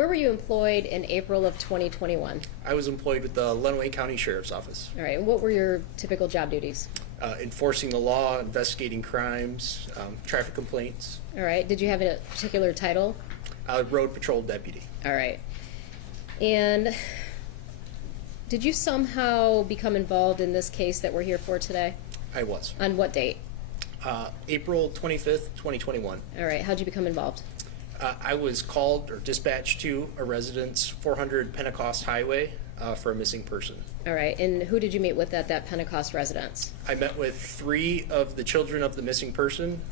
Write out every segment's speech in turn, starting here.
Where were you employed in April of 2021? I was employed with the Lenawee County Sheriff's Office, All right, and what were your typical job duties? enforcing the law, investigating crimes, traffic complaints, All right, did you have a particular title? road patrol deputy. All right. And did you somehow become involved in this case that we're here for today? I was. On what date? April 25th, 2021. All right, how'd you become involved? I was called or dispatched to a residence, 400 Pentecost Highway, for a missing person. All right, and who did you meet with at that Pentecost residence? I met with 3 of the children of the missing person,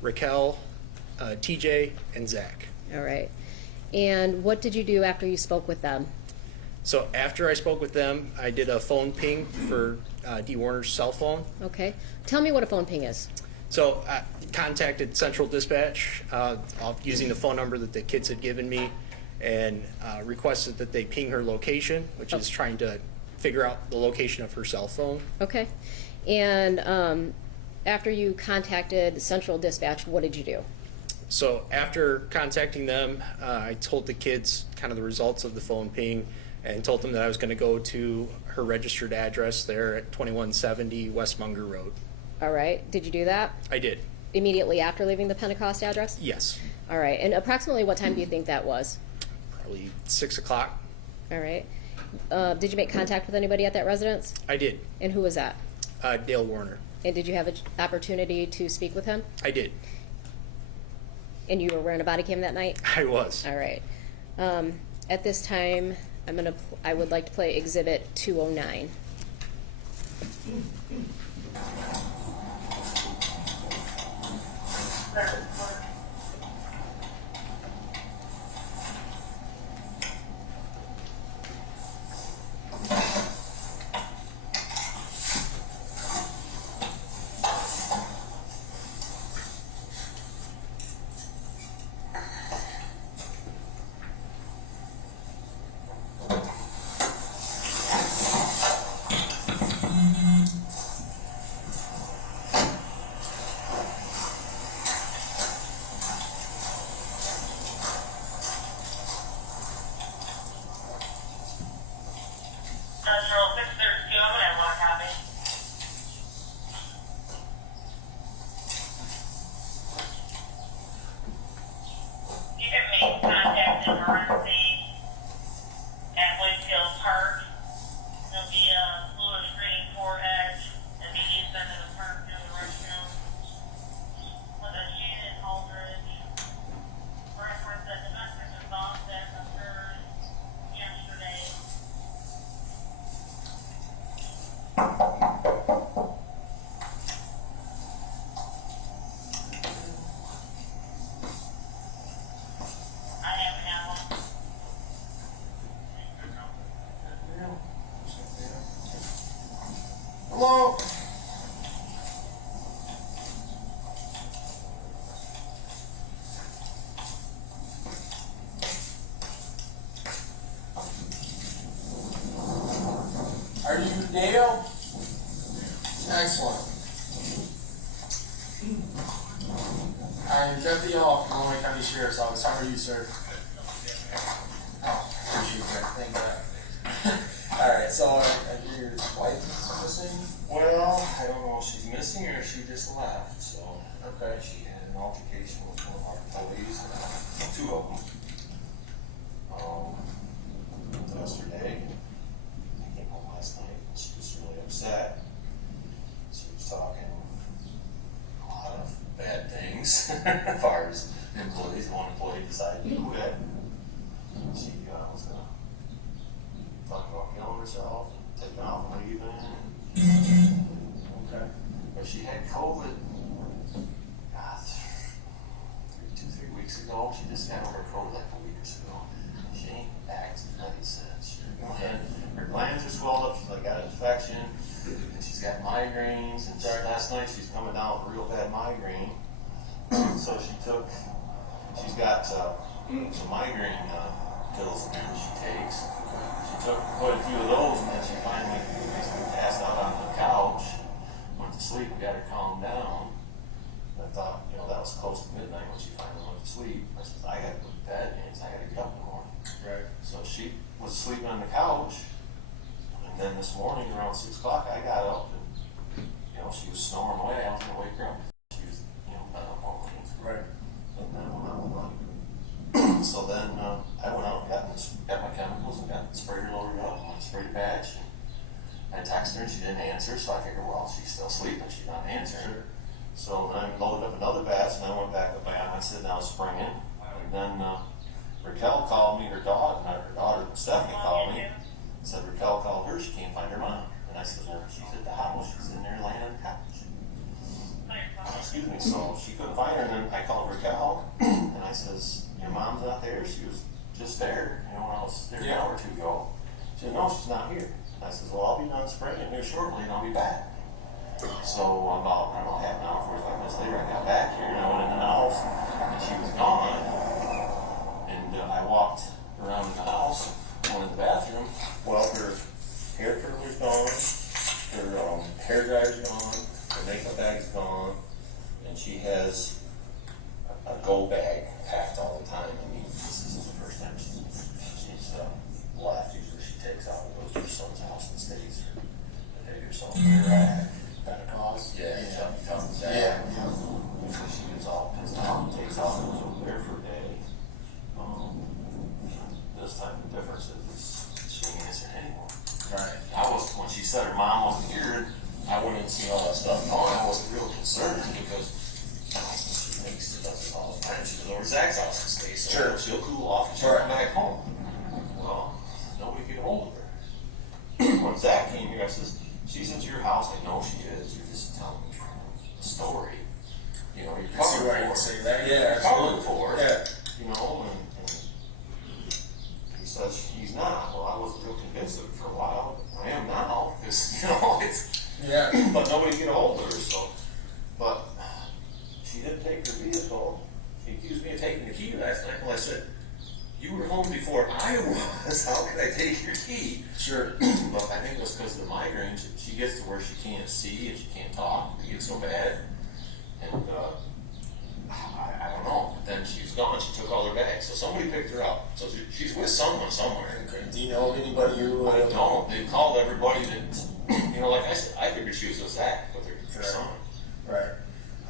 Raquel, TJ, and Zach. All right. And what did you do after you spoke with them? So after I spoke with them, I did a phone ping for D. Warner's cell phone. Okay. Tell me what a phone ping is. So I contacted Central Dispatch using the phone number that the kids had given me and requested that they ping her location, which is trying to figure out the location of her cell phone. Okay. And after you contacted Central Dispatch, what did you do? So after contacting them, I told the kids kind of the results of the phone ping and told them that I was going to go to her registered address there at 2170 West Munger Road. All right. Did you do that? I did. Immediately after leaving the Pentecost address? Yes. All right. And approximately what time do you think that was? Probably 6 o'clock. All right. Did you make contact with anybody at that residence? I did. And who was that? Dale Warner. And did you have an opportunity to speak with him? I did. And you were wearing a body cam that night? I was. All right. At this time, I would like to play Exhibit 209. Central 632, I'm gonna have one copy. You can make contact emergency at Whitfield Park. There'll be a fluid screening for edge and be east end of the park near the restroom. With a Shannon Aldridge. Reference that domestic assault that occurred yesterday. I have now. Hello? Are you Dale? Excellent. I'm Deputy Hall from Law&Crime County Sheriff's Office. How are you, sir? Oh, appreciate that. Thank God. Alright, so your wife is missing? Well, I don't know if she's missing or if she just left, so. Okay. She had an altercation with one of our employees, 2 of them. Yesterday, I came home last night, and she was really upset. She was talking a lot of bad things as far as employees. One employee decided to quit. She was gonna talk about killing herself and taking off and leaving. Okay. But she had COVID, God, 2-3 weeks ago. She just got over COVID like a week or so ago. She ain't acting like it since. And her glands are swelled up. She's like got an infection, and she's got migraines. And last night she's coming down with a real bad migraine. So she's got some migraine pills that she takes. She took quite a few of those, and then she finally basically passed out on the couch. Went to sleep and got her calmed down. I thought, that was close to midnight when she finally went to sleep. I said, I gotta go to bed, man. I gotta get up sleeping on the couch, and then this morning around 6 o'clock, I got up and, you know, she was snoring away. I was gonna wake her up. She was, you know, been up all night. Right. And then when I went so then I went out and got my chemicals and got the sprayer loaded up and sprayed the patch. And I texted her and she didn't answer, so I figured, well, she's still sleeping, she's not answering. So then I loaded up another batch and I went back with my acid and I was spraying. And then Raquel called me, her daughter Stephanie called me, said Raquel called her, she can't find her mom. And I said, well, she's at the house, she's in there laying on the couch. Excuse me, so she couldn't find her, and then I called Raquel, and I says, your mom's not there? She was just there, you know, when I was there an hour or two ago. She said, no, she's not here. And I says, well, I'll be done spraying here shortly, and I'll be back. So about, I don't know, half an hour, 45 minutes later, I got back here, and I went in the house, and she was gone. And I walked around in the house, went in the bathroom. Well, her hair curler's gone, her hair dryer's gone, her makeup bag's gone, and she has a go bag packed all the time. I mean, this isn't the first time she's left. Usually she takes out and goes to her son's house and stays for a day or so. Right. Pentecost. Yeah, Yeah. Usually she gets all pissed off and takes off and goes over there for a day. This time the difference is she ain't answering anymore. Right. When she said her mom wasn't here, I went in and seen all that stuff going. I wasn't real concerned because she does it all the time. She goes over to Zach's house and stays. So Sure. she'll cool off and she'll come back home. Well, nobody get a hold of her. When Zach came here, I says, she's at your house. I know she is. You're just telling me the story. You know, you're See why covering you for say her. that? You're Yeah, covering absolutely. for her. Yeah. You know, and he says she's not. Well, I wasn't real convinced of it for a while. I am now because, you know, it's. Yeah. But nobody get a hold of her, so. But she didn't take her vehicle. She accused me of taking the key last night. Well, I said, you were home before I was. How could I take your key? Sure. But I think it was because of the migraine. She gets to where she can't see and she can't talk. It gets so bad. And I don't know. But then she was gone. She took all her bags. So somebody picked her up. So she's with someone somewhere. Okay. Do you know of anybody who? I don't. They called everybody that, you know, like I said, I figured she was with Zach with her son. Right.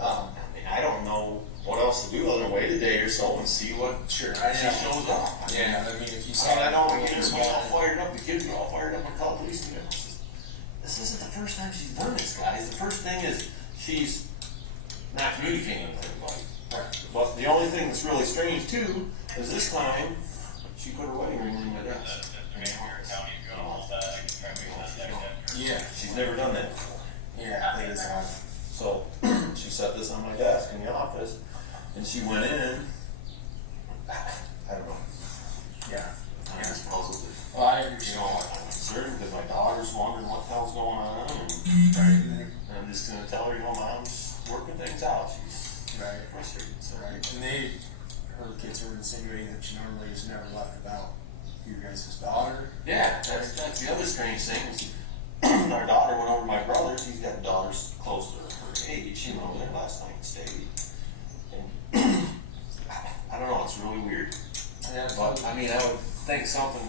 I mean, I don't know what else to do other than wait a day or so and see what Sure. she shows up. Yeah. I mean, if you I know we get everybody everybody all fired up, the kids are all fired up and call police. And this isn't the first time she's done this, guys. The first thing is she's not communicating with everybody. Right. But the only thing that's really strange too is this time she put her wedding ring in my desk. Yeah. She's never done that before. Yeah. It is odd. So she set this on my desk in the office, and she went in. I don't know. Yeah. I'm just puzzled. Well, I You understand. know, I'm concerned because my daughter's wondering what the hell's going on, and Right. I'm just gonna tell her, you know, mom's working things out. She's Right. frustrated. So. Right. And her kids were insinuating that she normally has never left about your guys' daughter. Yeah, that's the other strange thing. Is our daughter went over to my brother's. He's got daughters close to her age. She went over there last night and stayed. And I don't know. It's really weird. Yeah. But I mean, I would think something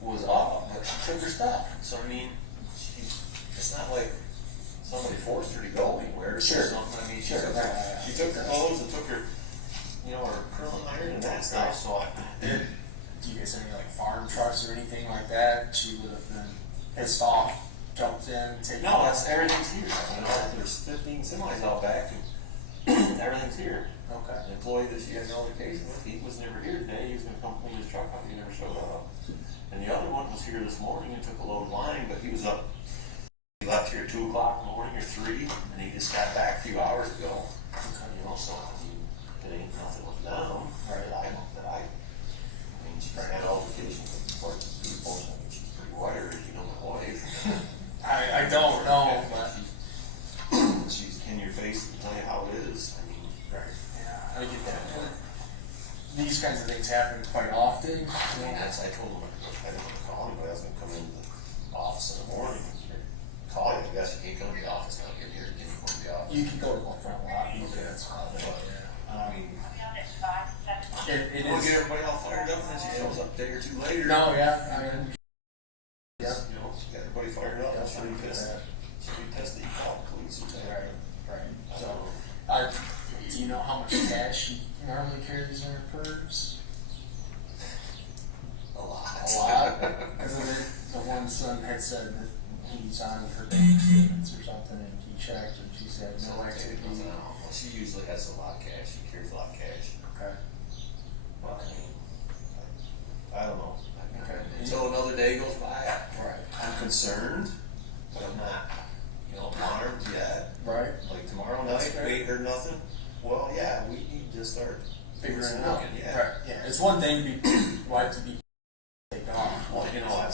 was up, but she took her stuff. So I mean, it's not like somebody forced her to go anywhere. Or Sure. something. I mean, she Sure. took her clothes and took her, you know, her curling iron and that stuff. So Do you guys have any like farm trucks or anything like that? She would have been pissed off, jumped in, taken. no, that's everything's here. You know, there's 15 semis out back, and everything's here. Okay. The employee that she had no vacation with, he was never here today. He was going to come clean his truck up. He never showed up. And the other one was here this morning and took a load of line, but he was up. He left here at 2 o'clock in the morning or 3, and he just got back a few hours ago. You know, so I mean, it ain't nothing with them. Right? I mean, she's had all vacations with people. I mean, she's pretty wired, you know, my wife. I don't know, but She's in your face and tell you how it is. I mean, right. Yeah, I get that. And these kinds of things happen quite often. I mean, I told him I didn't want to call anybody. I was going to come into the office in the morning and call you. I guess you can't come to the office now. Get here. You can come to the office. You can go to the front lobby. Okay, that's fine. I mean, It you want to is. get everybody all fired up and she shows up a day or two later. No, yeah, I mean, yeah. You know, she got everybody fired up. Yeah, She'll be pissed. yeah. She'll be pissed that you called the police. Right. So, do you know how much cash she normally carries in her purse? A lot. A lot? Because the one son had said that he's on her bank statements or something, and he checked, and she said no activity. Well, she usually has a lot of cash. She carries a lot of cash. Okay. But, I mean, I don't know. Okay. Until another day goes by, Right. I'm concerned, but I'm not, alarmed yet. Right. Like tomorrow night, we ain't heard nothing. Well, yeah, we need to start Figuring some it out. looking, yeah. Right. Yeah. It's one thing to be wife to be taken off. Well, we got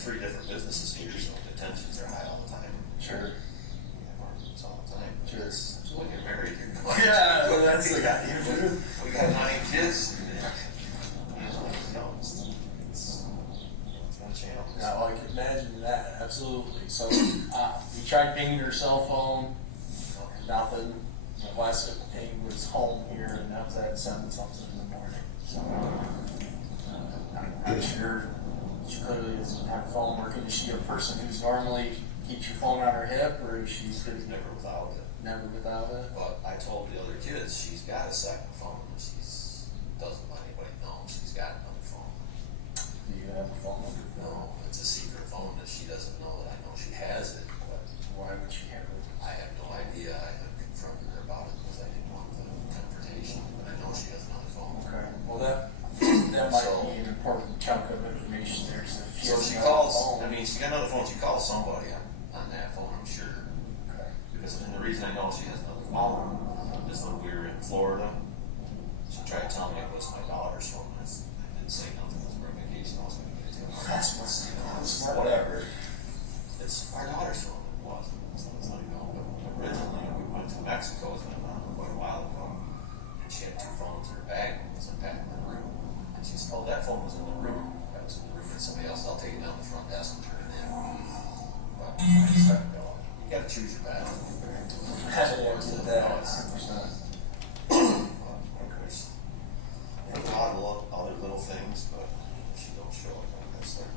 3 different businesses here, so the tensions are high all the time. Sure. We have arguments all the time. Sure. It's when you're married, you're Yeah, well, that's the guy you do. We got 9 kids. It's one channel. No, I can imagine that, absolutely. So, we tried pinging her cell phone, and nothing. The last ping was home here, and that was at 7 something in the morning. So, I'm sure she clearly doesn't have a phone working. Is she a person who's normally keeps your phone on her hip, or is she Never without it. never without it? But I told the other kids she's got a second phone. She doesn't let anybody know she's got another phone. Do you have a phone number? No, it's a secret phone that she doesn't know that I know she has it. But Why would she have it? I have no idea. I haven't confronted her about it because I didn't want the confrontation. But I know she has another phone. Okay, well that might be an important chunk of information there. So, if So has she another calls. phone- I mean, she got another phone. She calls somebody on that phone, I'm sure. Okay. Because and the reason I know she has another phone is when we were in Florida. She tried to tell me it was my daughter's phone. I didn't say nothing. It was our vacation. I was going to get it to her. That's smart. Whatever. It's our daughter's phone. It wasn't. So it's like, no. But originally, we went to Mexico. It's been quite a while ago. And she had 2 phones in her bag. It was unpacked in the room. And she said, "Oh, that phone was in the room. That was in the room with somebody else. I'll take it down the front desk and turn it in." But I decided, no. You got to choose your battle. A lot of other little things, but if she don't show up, I'm gonna start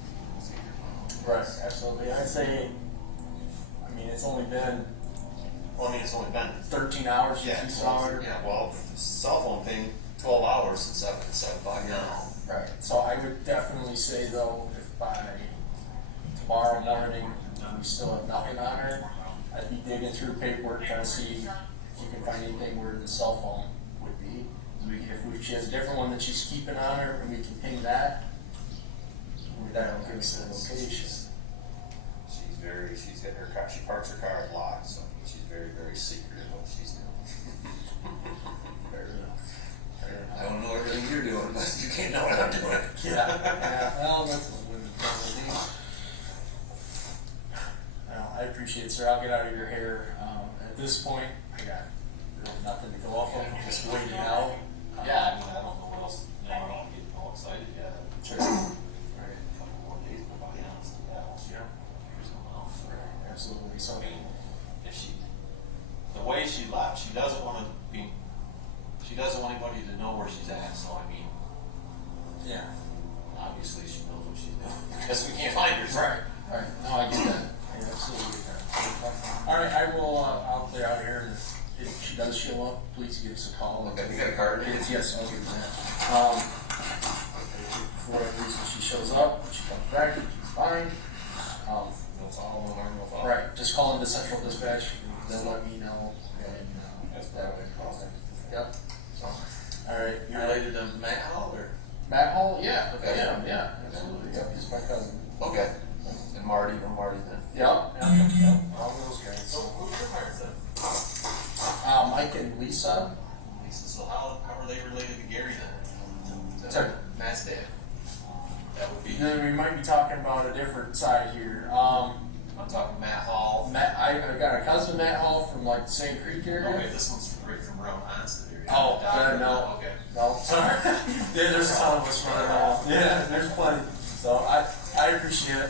figuring it out. Right, absolutely. I'd say, I mean, it's only been Well, I mean, it's only been 13 hours since yeah, you saw her. yeah. Well, cell phone thing, 12 hours since I've been 7 o'clock now. Right. So I would definitely say though, if by tomorrow morning we still have nothing on her, I'd be digging through paperwork trying to see if you can find anything where the cell phone would be. If she has a different one that she's keeping on her, and we can ping that, that'll give us the location. She's got her car. She parks her car at locked, so she's very, very secretive what she's doing. Fair enough. I don't know everything you're doing, but you can't know what I'm doing. Yeah. Well, that's what women probably do. Well, I appreciate it, sir. I'll get out of your hair. At this point, I got really nothing to go off of. Just waiting out. Yeah, I mean, I don't know what else. I don't get all excited yet. Sure. Right. A couple more days, but I'll be honest. Yeah. Figure something else. Right. Absolutely. So, I mean, if the way she left, she doesn't want anybody to know where she's at, so I mean, yeah. obviously she knows what she's doing, because we can't find her. Right. Right. No, I get that. I absolutely get that. All right. I will. I'll clear out here, and if she does show up, please give us a call. Okay, you got a card? Yes, I'll give you that. For whatever reason she shows up, she comes back, she's fine. No foul, no harm, no foul. Right, just call into central dispatch, they'll let me know, and, That's that way. Yep. So, all right, You're related to Matt Hall, or? Matt Hall, yeah, Okay. yeah, absolutely, yep, he's my cousin. Okay. And Marty, no Marty then. Yep, all those guys. So who's your parents then? Mike and Lisa, Lisa, so how are they related to Gary then? Sorry. Matt's dad. That would be, then we might be talking about a different side here. I'm talking Matt Hall. Matt, I got a cousin Matt Hall from like St. Creek area. Okay, this one's right from around Onsted area. Oh, Doctor, no. Okay. No, sorry. Yeah, there's a ton of us running around. Yeah, there's plenty. So I appreciate it.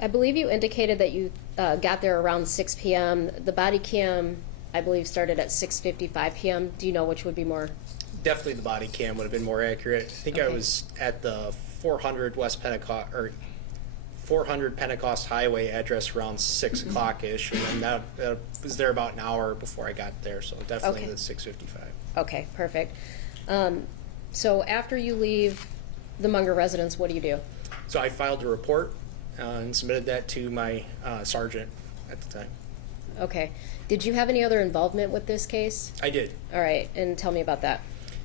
I believe you indicated that you got there around 6 p.m. The body cam, I believe, started at 6:55 p.m. Do you know which would be more? Definitely the body cam would have been more accurate. I think I Okay. was at the 400 West Pentecost, or 400 Pentecost Highway address around 6 o'clock ish, and then that was there about an hour before I got there. So definitely Okay. the 6:55. Okay, perfect. So after you leave the Munger residence, what do you do? So I filed a report and submitted that to my sergeant at the time. Okay. Did you have any other involvement with this case? I did. All right, and tell me about that.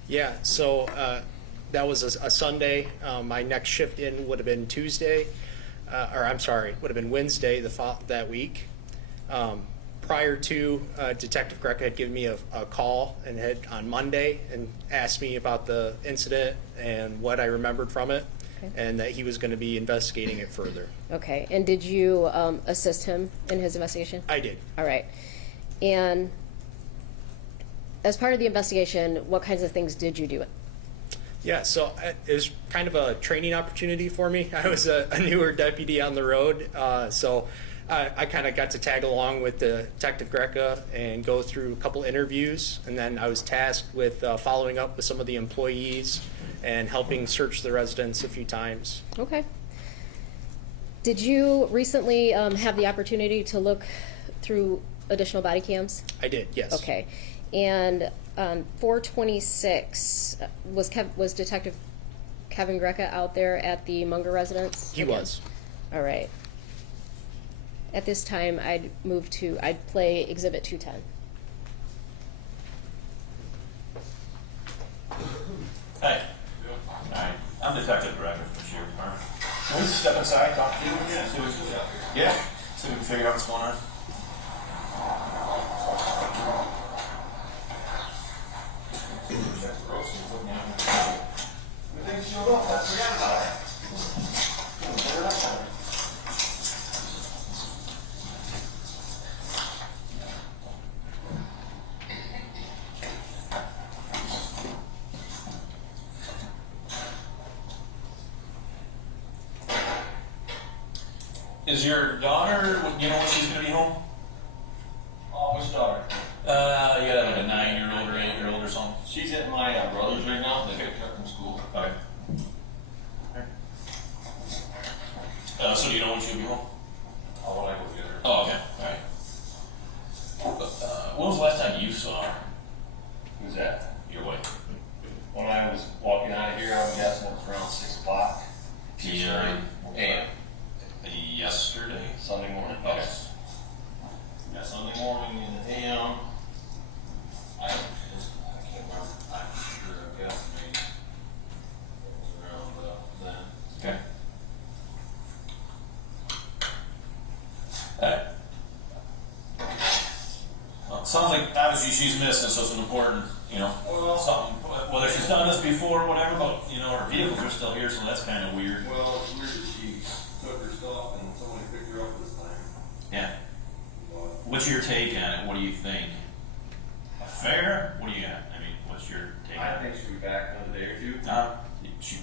Yeah, so that was a Sunday. My next shift in would have been Tuesday, or I'm sorry, would have been Wednesday that week. Prior to, Detective Greca had given me a call and had on Monday and asked me about the incident and what I remembered from it, Okay. and that he was going to be investigating it further. Okay, and did you assist him in his investigation? I did. All right. And as part of the investigation, what kinds of things did you do? Yeah, so it was kind of a training opportunity for me. I was a newer deputy on the road, so I kind of got to tag along with Detective Greca and go through a couple interviews, and then I was tasked with following up with some of the employees and helping search the residence a few times. Okay. Did you recently have the opportunity to look through additional body cams? I did, yes. Okay. And 426, was Detective Kevin Greca out there at the Munger residence? He again? was. All right. At this time, I'd play Exhibit 210. Hey. Hi. I'm Detective Director from the Sheriff's Department. Can we step inside, talk to you? Yeah, see what yeah. See if we can figure out what's going on. Everything showed up, I forgot about it. Put it up there. Is your daughter, you know when she's going to be home? Oh, which daughter? You got like a 9-year-old or 8-year-old or something? She's at my brother's right now. They picked her up from school. Okay. So do you know when she'll be home? Oh, when I go get her. Oh, okay. All right. When was the last time you saw her? Who's that? Your wife? When I was walking out of here, I'm guessing it was around 6 o'clock. PM. AM. Yesterday? Sunday morning. Okay. Yes. Yeah, Sunday morning in the AM. I can't remember. I'm sure I guess maybe it was around then. Okay. Alright. Well, it sounds like obviously she's missing, so it's an important, Well, something, whether she's done this before or whatever, but, her vehicles are still here, so that's kind of weird. well, it's weird that she took her stuff and somebody picked her up this time. Yeah. But What's your take on it? What do you think? Fair? What do you got? I mean, what's your take I on it? think she'll be back in a day or two. She.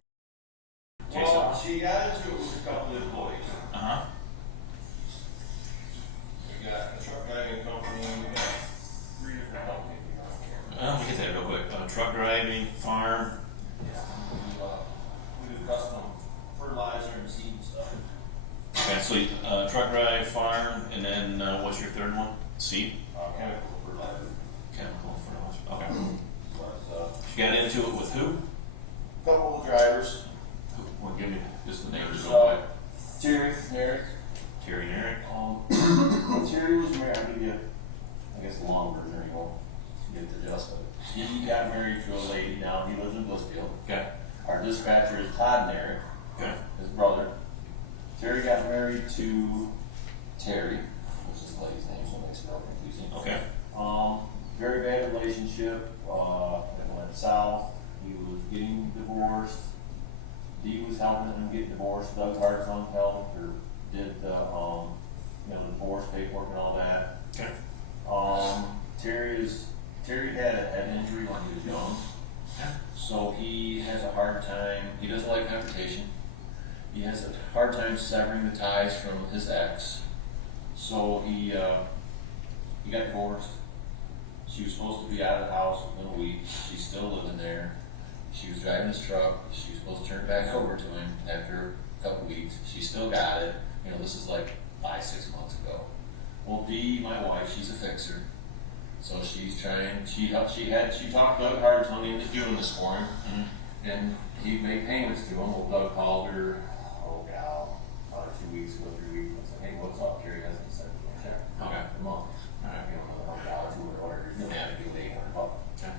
Well, she got into it with a couple of employees. Uh-huh. We got a truck driving company, we got 3 different companies around here. Let me get that real quick. Truck driving, farm. Yeah, we do custom fertilizer and seed and stuff. Okay, so truck drive, farm, and then what's your third one? Seed? Chemical fertilizer. Chemical fertilizer. Okay. But, She got into it with who? couple of drivers, Well, give me just the names real So- quick. Terry, Eric. Terry and Eric. Terry was married, I'll give you, I guess, the long version, you won't get the gist of it. He got married to a lady now, he lives in Blissfield. Okay. Our dispatcher is Todd and Eric, Okay. his brother. Terry got married to Terry, which is the lady's name, so it makes it real confusing. Okay. Very bad relationship, it went south, he was getting divorced. Dee was helping him get divorced, Doug Hartzon helped, or did the, divorce paperwork and all that. Okay. Terry had a head injury when he was young, so he has a hard time, he doesn't like confrontation. he has a hard time severing the ties from his ex. So he got divorced. She was supposed to be out of the house within a week. She's still living there. She was driving his truck. She was supposed to turn it back over to him after a couple weeks. She still got it. You know, this is like 5-6 months ago. Well, Dee, my wife, she's a fixer. So she's trying, she talked Doug Hartman into doing this for him. And he made payments to him. Well, Doug called her, oh gal, about 2 weeks ago, 3 weeks. I said, hey, what's up? Jerry hasn't sent me a check. Okay. A month. You know, $100 or whatever. He's going to have to do $800. Okay.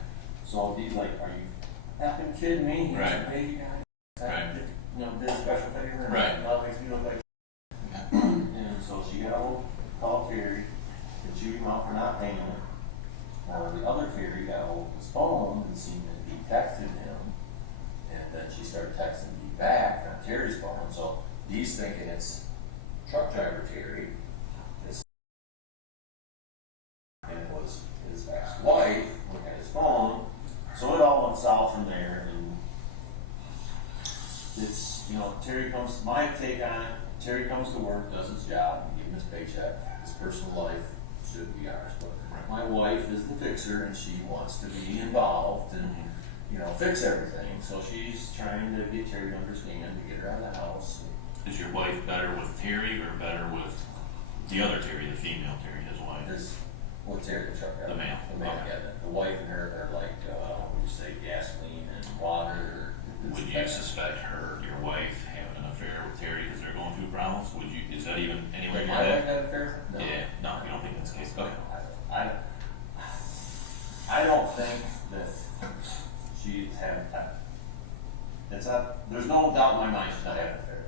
So he's like, are you effing kidding me? He's Right. like, hey, you guys, Right. you know, did a special favor. And Right. that makes me look like. And so she got a call Terry and chewed him out for not paying him. The other Terry got hold of his phone and seen that he texted him. And then she started texting me back on Terry's phone. So he's thinking it's truck driver Terry. And it was his ex-wife looking at his phone. So it all went south from there. And it's, you know, my take on it, Terry comes to work, does his job, give him his paycheck. His personal life should be ours. But my wife is the fixer and she wants to be involved and, you know, fix everything. So she's trying to get Terry to understand, to get her out of the house. Is your wife better with Terry or better with the other Terry, the female Terry, his wife? What's Terry, the truck driver? The male. The male, Okay. yeah. The wife and her are like, what would you say, gasoline and water. Would you suspect your wife having an affair with Terry because they're going through problems? Is that even anywhere Like near my wife that? had an affair? No. Yeah, no, you don't think that's the case. Okay. I don't think that she's having, there's no doubt in my mind she's not having an affair.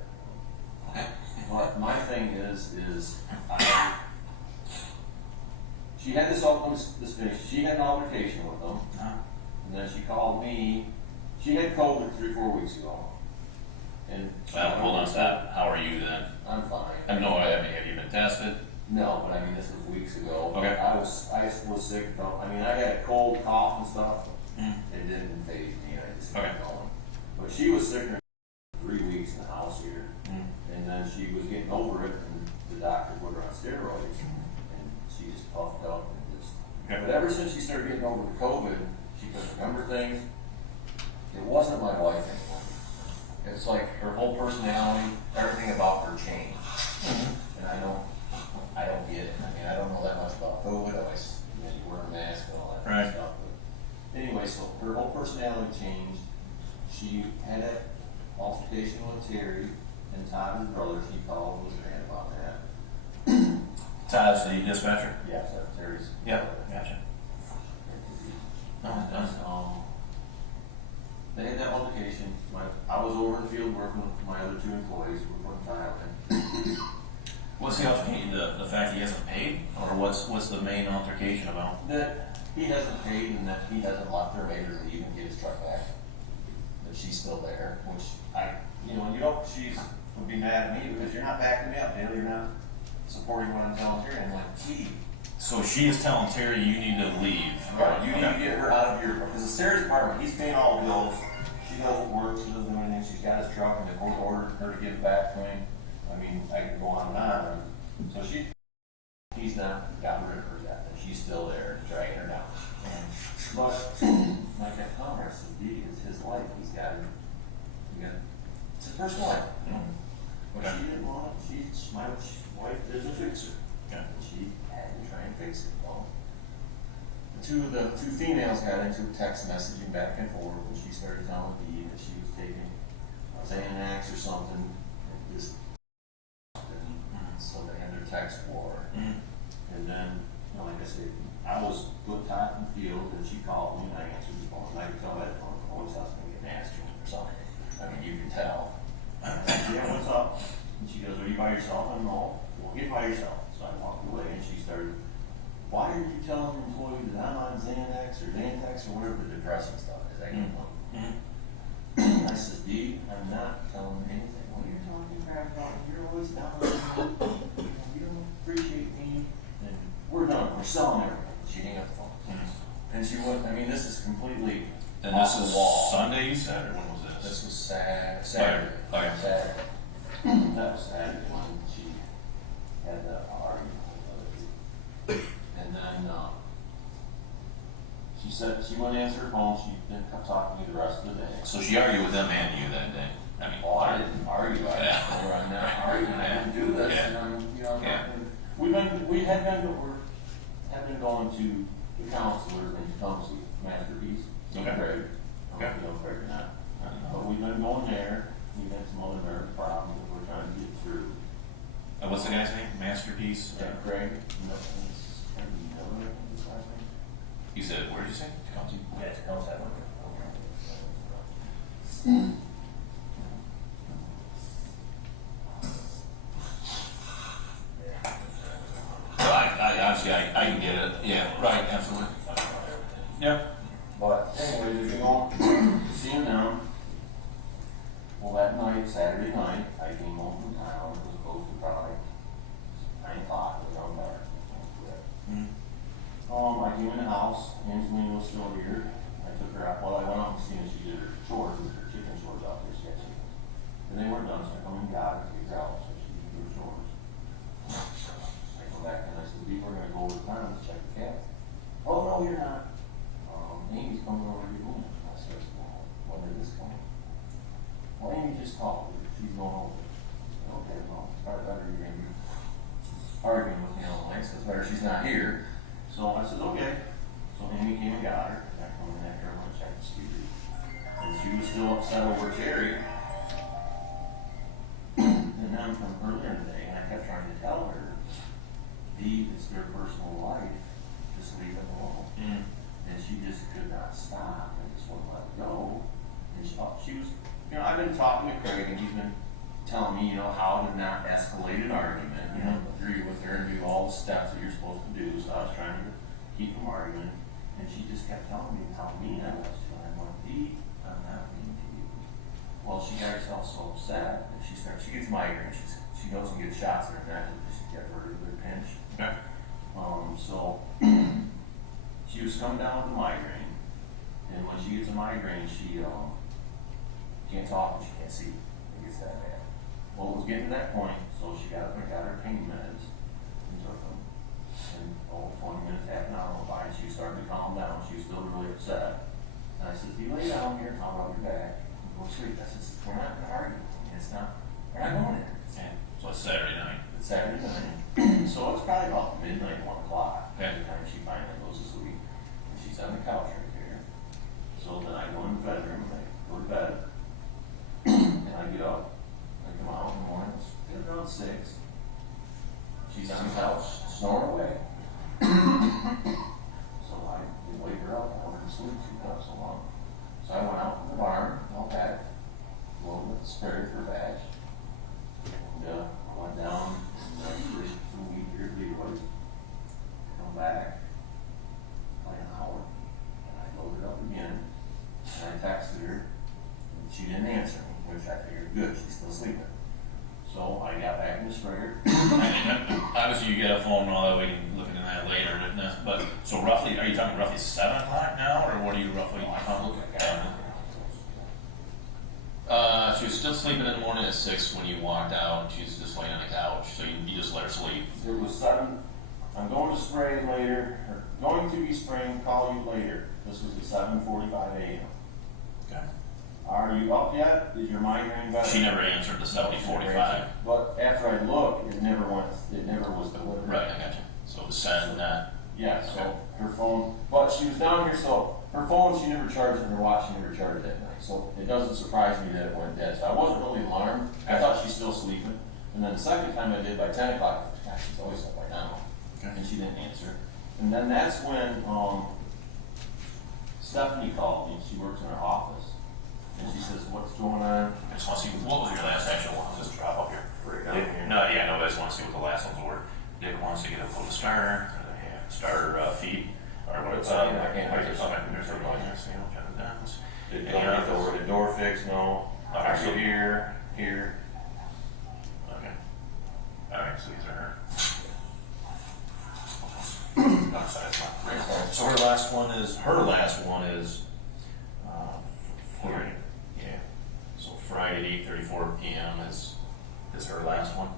Okay. But my thing is she had this finish. She had an altercation with them, and then she called me. She had COVID 3-4 weeks ago, and Hold on, stop. How are you then? I'm fine. I mean, have you been tested? No, but I mean this was weeks ago. Okay. I was sick from. I mean I had a cold, cough, and stuff. Mm. It didn't phase me. I just Okay. kept going. But she was sick for 3 weeks in the house here, and then she was getting over it, and the doctor put her on steroids, and she just puffed up and just. Okay. But ever since she started getting over the COVID, she could remember things. It wasn't my wife anymore. It's like her whole personality, everything about her changed, and I don't get it. I mean, I don't know that much about COVID. You wear a mask and all that kind of stuff. But anyway, so her whole personality changed. She had an altercation with Terry and Todd, his brother. She called, was mad about that. Todd's the dispatcher? Yeah, so Terry's. Yep, gotcha. No, it does. They had that altercation. I was over in the field working with my other 2 employees. We were putting tile in. What's the altercation? The fact he hasn't paid? Or what's the main altercation about? That he hasn't paid and that he hasn't left her, made her leave and get his truck back. That she's still there, which she's would be mad at me because you're not backing me up, Dale. You're not supporting what I'm telling her. I'm like, gee. So she is telling Terry you need to leave. Right, you need to get her out of your, because it's Terry's apartment. He's paying all the bills. She doesn't work, she doesn't do anything. She's got his truck and the court ordered her to give it back to him. I mean, I could go on and on. So he's not got rid of her yet, and she's still there, dragging her down. But like that Congress, it's his life. It's his personal life. But she didn't want it. My wife is a fixer. Okay. And she had to try and fix it. Well, the two females got into text messaging back and forth, and she started telling me that she was taking Xanax or something. So they had their text war. And then, like I said, I was put out in the field, and she called me, and I answered the phone, and I could tell by the phone, the voice I was going to get nasty or something. I mean, you can tell. I said, yeah, what's up? And she goes, are you by yourself? I'm no, well, get by yourself. So I walked away, and she started, why are you telling your employee that I'm on Xanax or Xanax or whatever the depressing stuff is? I don't know. I said, Dee, I'm not telling her anything. What are you talking about? You're always down on me. You don't appreciate me. And we're done. We're selling everything. She hung up the phone. And she wouldn't, I mean, this is completely And off this the is wall. Sunday, you said, or when was this? This was Saturday. Okay. Saturday. That was Saturday when she had that argument with other people. And then, she said she wouldn't answer her phone, she didn't come talk to me the rest of the day. So she argued with them and you that day? I mean, Oh, I didn't argue, I Yeah. told her I'm not arguing, I didn't do this, Yeah. and I'm, you know, I'm Yeah. not gonna- we have been going to the counselor and Townsend Masterpiece, Okay. Craig. I Okay. don't know if Craig or not. I don't know. But we've been going there, we've had some other nerve problems that we're trying to get through. What's the guy's name? Masterpiece? Craig, nothing's, I think his last name. You said, where did you say? County? Yeah, it's Townsend. So obviously, I can get it. Yeah, right, absolutely. Yep. But anyways, we've been going, seeing them. Well, that night, Saturday night, I came home from town, it was close to probably 9 o'clock, it was on dark. I came in the house, Angelina was still here, I took her out, well, I went out and seen if she did her chores, with her chicken chores out there, she had chickens. And they weren't done, so I come and got her, take her out, so she could do her chores. I go back and I said, "Lee, we're gonna go over to town to check the cat." "Oh, no, you're not. Amy's coming over to your room." I said, "Well, when did this come?" "Well, Amy just called her, she's going over." "Okay, well, it's probably better you're gonna be arguing with me all night, so it's better she's not here." So I said, "Okay." So Amy came and got her, I come in after I went to check the speaker. And she was still upset over Terry. And then from earlier today, and I kept trying to tell her, it's their personal life, just leave it alone. And she just could not stop and just wouldn't let it go. And she was, you know, I've been talking to Craig and he's been telling me, you know, how to not escalate an argument, you know, agree with her and do all the steps that you're supposed to do. So I was trying to keep from arguing. And she just kept telling me how mean I was to her. I'm like, "Dee, I'm not mean to you." Well, she got herself so upset that she gets migraines. She goes and gets shots in her neck and she get rid of her pinch. Okay. So she was coming down with a migraine, and when she gets a migraine, she can't talk and she can't see. It gets that bad. Well, it was getting to that point, so she got her pain meds and took them. And 20 minutes, half an hour went by, and she started to calm down. She was still really upset. And I said, "You lay down here, I'll rub your back, and go to sleep." I said, "We're not going to argue. It's not. We're not going there." Yeah. So it's Saturday night. It's Saturday night. So it's probably about midnight, 1 o'clock. Okay. By the time she finally goes to sleep. And she's on the couch right there. So then I go in the bedroom, and I go to bed. And I get up. I come out in the morning, it's around 6. She's on the couch, snoring away. So I didn't wake her up. I wanted to sleep. She was up so long. So I went out to the barn, all back, loaded with the spray for a batch. And went down and pushed some wheat here, Leroy's. Come back, like an hour, and I loaded up again. And I texted her, and she didn't answer me, which I figured, good, she's still sleeping. So I got back in the sprayer. Obviously, you get a phone and all that, we can look into that later, but, so roughly, are you talking roughly 7 o'clock now, or what are you roughly? She was still sleeping in the morning at 6 when you walked out, she was just laying on the couch, so you just let her sleep. It was 7, I'm going to spray later, or going to be spraying, call you later. This was at 7:45 a.m. Okay. Are you up yet? Is your migraine better? She never answered the 70:45. But after I looked, it never was delivered. Right, I got you. So it was sent that. Yeah, so her phone, but she was down here, so her phone, she never charged it, and her watch, she never charged that night. So it doesn't surprise me that it went dead. So I wasn't really alarmed. I thought she's still sleeping. And then the second time I did by 10 o'clock, gosh, she's always up by now. Okay. And she didn't answer. And then that's when Stephanie called me. She works in her office. And she says, "What's going on?" I just want to see, what was your last actual one? Just drop up here. Right down here. No, yeah, no, I just want to see what the last ones were. Dick wants to get a full starter, feet, or what it's, I can't I hear just, you. I can do something like this, you know, jot it down. Did Any others? the door fix? No. Okay, so- Here. Okay. Alright, so these are her. So her last one is, Friday. Yeah. So Friday at 8:34 p.m. is is her last one.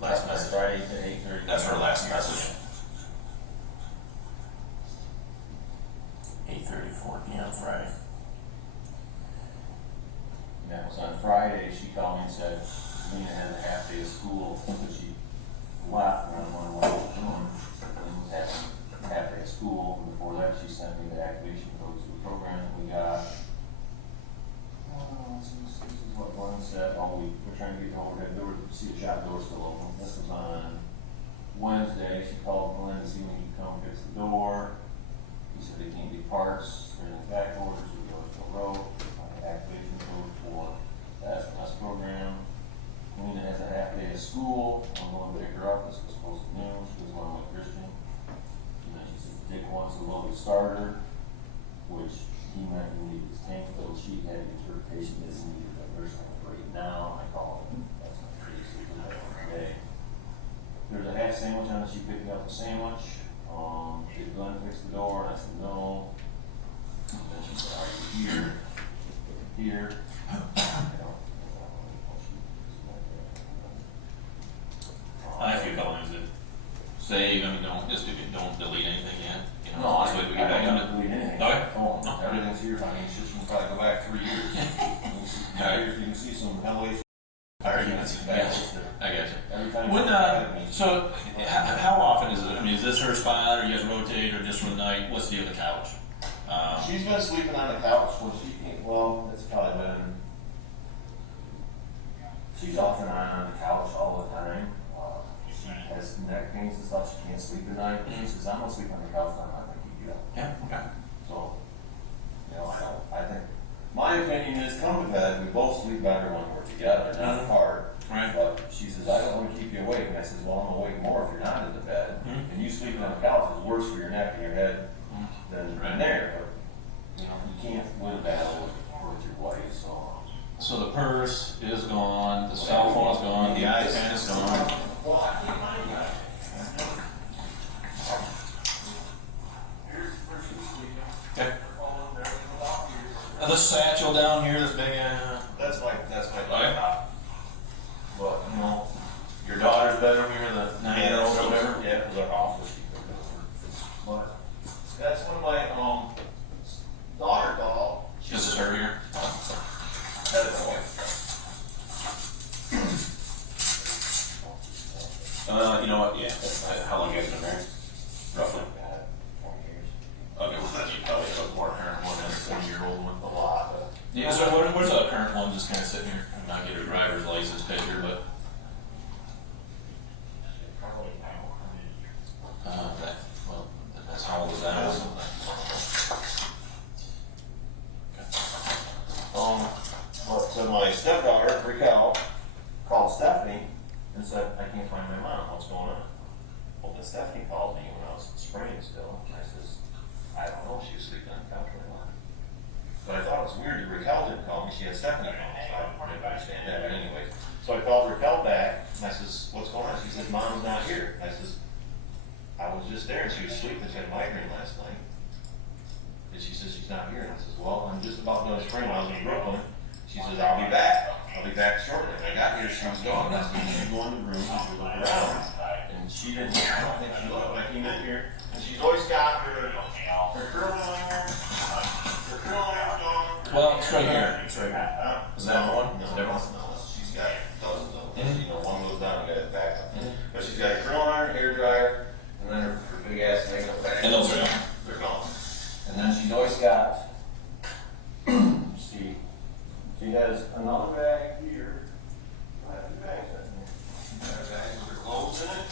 Last message. Friday at 8:30. That's her last message. 8:34 p.m. Friday. That was on Friday. She called me and said Lena had a half day of school, so she left around 1:00 and was having a half day of school. And before that, she sent me the activation codes to the program that we got. This is what one said. Oh, we're trying to get over that door, see the shop door still open. This was on Wednesday. She called Glenn to see when he could come fix the door. He said they can't get parts. They're in the back orders. We go to the road. Activation code for the SMS program. Lena has a half day of school. I'm going to pick her up. This was supposed to noon. She was going with Christian. And then she said Dick wants to load the starter, which he meant he needed his tank filled. She had interpretation that he needed a nursing right now. I called him. That's not pretty super today. There's a half sandwich on it. She picked me up a sandwich. Did Glenn fix the door? And I said no. And then she said, are you here? Here. I have a few colors that save. I mean, don't delete anything yet. You know, No, this way we I get back don't on it. delete anything. Okay. Oh, No. everything's here. I mean, shit, you can probably go back 3 years. You can see some elevation. All right, I got you. Every time. When, so, how often is it? I mean, is this her spot, or you guys rotate, or just for the night? What's the deal with the couch? She's been sleeping on the couch when she came. Well, it's probably been. She's off and on the couch all the time. She has neck pains and stuff. She can't sleep at night. She says, "I'm gonna sleep on the couch. I'm not gonna keep you up." Yeah, okay. So, you know, I think my opinion is, come to bed. We both sleep better when we're together, not apart. Right. But she says, I don't want to keep you awake. And I says, well, I'm awake more if you're not in the bed. And you sleeping on the couch is worse for your neck and your head than Right. there. But, you know, you can't win a battle with your wife, so. So the purse is gone, the cell phone is gone, the iPad is gone. Well, I can't find that. Here's where she's sleeping. Okay. Oh, and there's the lock here. This satchel down here, this big, That's my Okay. laptop. But, you know, your daughter's bedroom here, the 9-year-old or whatever. Yeah, it was our office. But that's when my daughter called. This is her here. That is my wife. You know what, yeah, how long you guys been married? Roughly? 20 years. Okay, well then you probably have a more current one than a 20-year-old one. A lot. Yeah, so where's the current one just kind of sitting here? I'm not getting a driver's license picture, but, Probably now. okay, well, that's how old is that? But my stepdaughter, Raquel, called Stephanie and said, I can't find my mom. What's going on? Well, then Stephanie called me when I was spraying still. And I says, I don't know. She was sleeping on the couch right now. But I thought it was weird that Raquel didn't call me. She had Stephanie call me. So I didn't understand that. But anyways, so I called Raquel back and I says, what's going on? She says, Mom's not here. I says, I was just there and she was sleeping. She had a migraine last night. And she says, she's not here. And I says, well, I'm just about done spraying. I was in Brooklyn. She says, I'll be back. I'll be back shortly. When I got here, she was gone. I said, she's going to the room and she looked around. And she didn't, I don't think she looked. When I came in here, and she's always got her curling iron. Her curling iron's gone. Well, it's right here. It's right here. Is that one? No, Is that one? no, she's got dozens of them. You know, one goes down, you got it back. But she's got a curling iron, hair dryer, and then her big ass makeup bag. And those are gone. They're gone. And then she's always got, see, she has another bag here. I have two bags in here. She's got a bag with her clothes in it.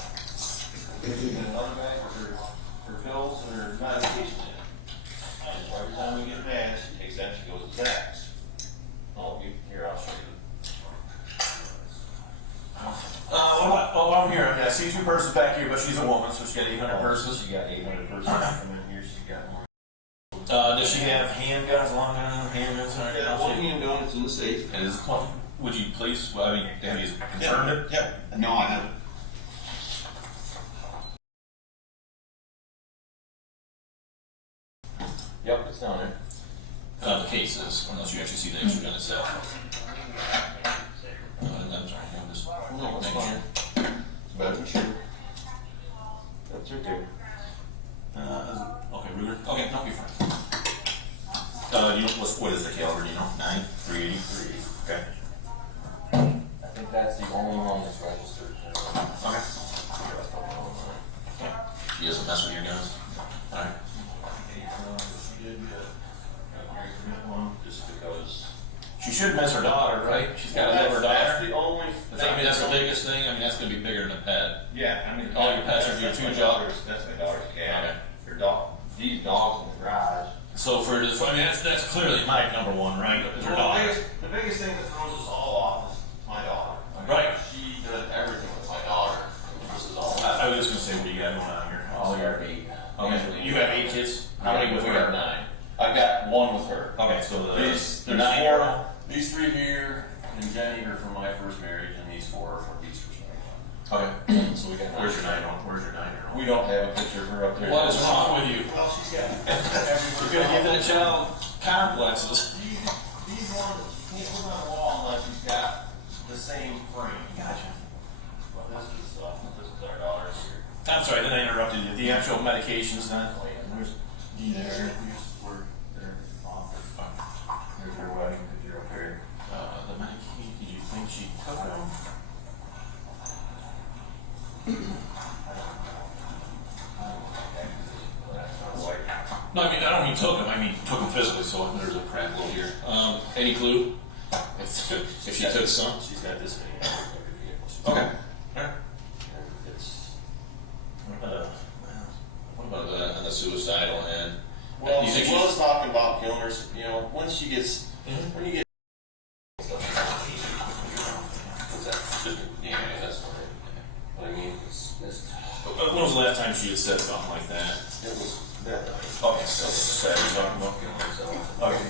She's got another bag with her pills and her medication in it. And every time we get mad, she takes that and she goes to Zach's. Oh, here, I'll show you. Well, I'm here. I mean, I see 2 purses back here, but she's a woman, so she got 800 purses. She got 800 purses come in here. She's got more. Does she have handguns, long gun, handguns, or anything Yeah, else? one handgun, it's in the safe. And is one, would you please, well, I mean, have you confirmed it? Yeah. No, I haven't. Yep, it's down there. The cases, unless you actually see the extra gun itself. I'm sorry, I'm just. mess with your guns. Alright. She did get a very good one, just because. She should miss her daughter, right? She's got to love her That's daughter. the only. I mean, that's the biggest thing. I mean, that's going to be bigger than a pet. Yeah, I mean. All your pets are your that's two my dogs? That's my daughter's cat. Okay. Her dog, these dogs in the garage. So for this, I mean, that's clearly my number one, right? Is her Well, daughter. the biggest thing that throws us all off is my daughter. I mean, Right. She does everything with my daughter. This is all. I was just going to say, what do you got going on here? All your 8. Okay, you have 8 kids? How many with we her? got 9. I've got 1 with her. Okay, so the There's 9-year-old. 4. These 3 here, and Jenny are from my first marriage, and these 4 are from Beast's first marriage. Okay. So we got. Where's your 9-year-old? Where's your 9-year-old? We don't have a picture of her up there. What is wrong with you? Well, she's got. You're going to give that child complexes. These ones, you can't put on the wall unless she's got the same frame. Gotcha. But this is our daughter's here. I'm sorry, then I interrupted you. The actual medications then? Oh, yeah, and there's where they're off. There's her wedding picture up here. The medication, did you think she took them? No, I mean, I don't mean took them, I mean took them physically, so there's a crack little here. Any clue? If she took some? She's got this many vehicles. Okay. Alright. And it's. What about on the suicidal end? Well, You think she was she's- talking about killing her, you know, when she gets, Mhm. when you get. Yeah, that's what But I mean, it's, When was the last time she had said something like that? it was that night. Okay, so you're talking about killing herself. Okay.